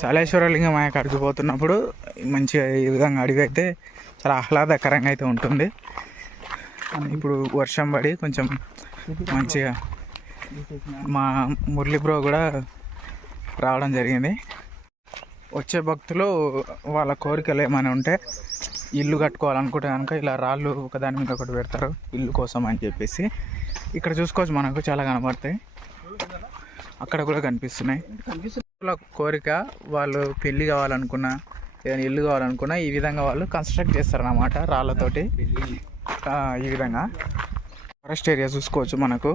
శాలేశ్వరలింగం ఆయన కాడికి పోతున్నప్పుడు మంచిగా ఈ విధంగా అడవి అయితే చాలా ఆహ్లాదకరంగా అయితే ఉంటుంది. ఇప్పుడు వర్షం పడి కొంచెం మంచిగా మా మురళి బ్రో కూడా రావడం జరిగింది. వచ్చే భక్తులు వాళ్ళ కోరికలు ఏమైనా ఉంటే ఇల్లు కట్టుకోవాలనుకుంటే కనుక ఇలా రాళ్ళు ఒకదాని మీద ఒకటి పెడతారు ఇల్లు కోసం అని చెప్పేసి. ఇక్కడ చూసుకోవచ్చు మనకు చాలా కనబడతాయి. అక్కడ కూడా కనిపిస్తున్నాయి. కోరిక వాళ్ళు పెళ్ళి కావాలనుకున్నా ఏదైనా ఇల్లు కావాలనుకున్నా ఈ విధంగా వాళ్ళు కన్స్ట్రక్ట్ చేస్తారన్నమాట రాళ్ళతోటి. ఈ విధంగా. ఫారెస్ట్ ఏరియా చూసుకోవచ్చు మనకు.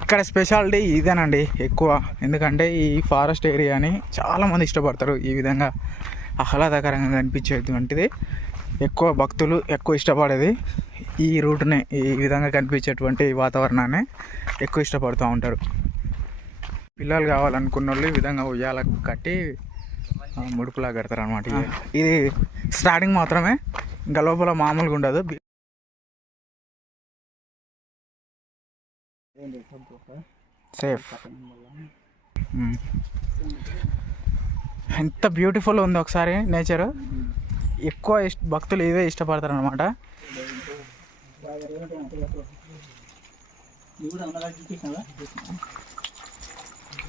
ఇక్కడ స్పెషాలిటీ ఇదేనండి ఎక్కువ. ఎందుకంటే ఈ ఫారెస్ట్ ఏరియాని చాలామంది ఇష్టపడతారు ఈ విధంగా. ఆహ్లాదకరంగా కనిపించేటువంటిది. ఎక్కువ భక్తులు ఎక్కువ ఇష్టపడేది ఈ రూట్ని ఈ విధంగా కనిపించేటువంటి వాతావరణాన్ని ఎక్కువ ఇష్టపడుతూ ఉంటారు. పిల్లలు కావాలనుకున్న వాళ్ళు ఈ విధంగా ఉయ్యాల కట్టి ముడుపులా కడతారు అనమాట ఇది స్టార్టింగ్ మాత్రమే ఇంకా లోపల మామూలుగా ఉండదు. Safe hmm. ఎంత బ్యూటిఫుల్ ఉంది ఒకసారి నేచర్ ఎక్కువ ఇష్ట భక్తులు ఇవే ఇష్టపడతారు అనమాట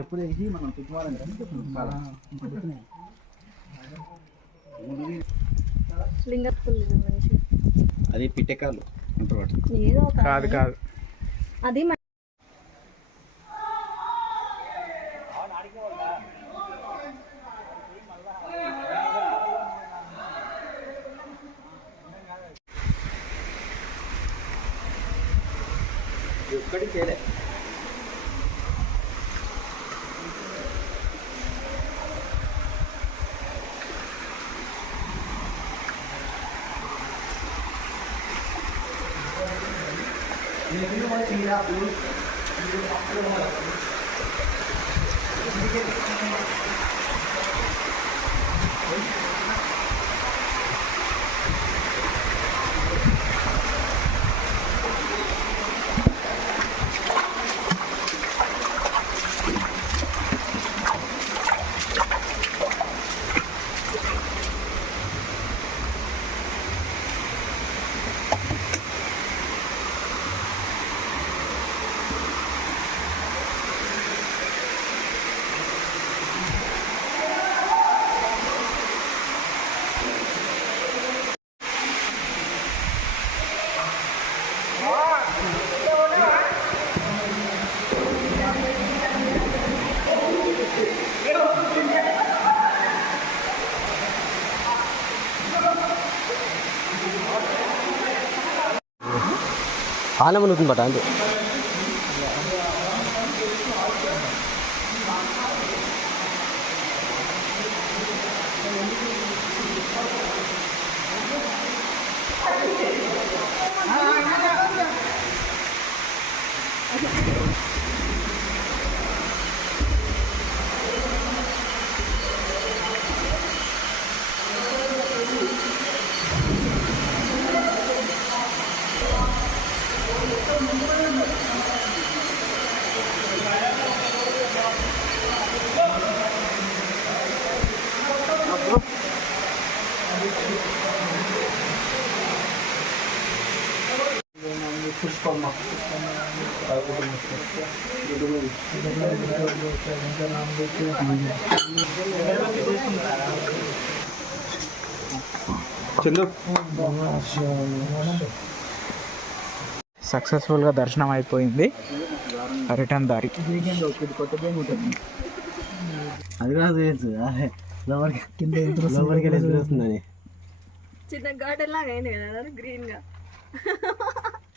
ఎప్పుడు వేసి మనం మంచిగా అది పిట్టెకాలు కాదు కాదు. అది మ- ఒక్కటి చేయలే ఆనమని అవుతుంది బట్ అంతే Kuşkonma. Şey Çındım. సక్సెస్ఫుల్గా దర్శనం అయిపోయింది. రిటర్న్ దారి. అది లోపలికి కింద లోపలికి వెళ్ళి వస్తుందని చిన్న గార్డెన్ లాగా అయింది కదా గ్రీన్గా.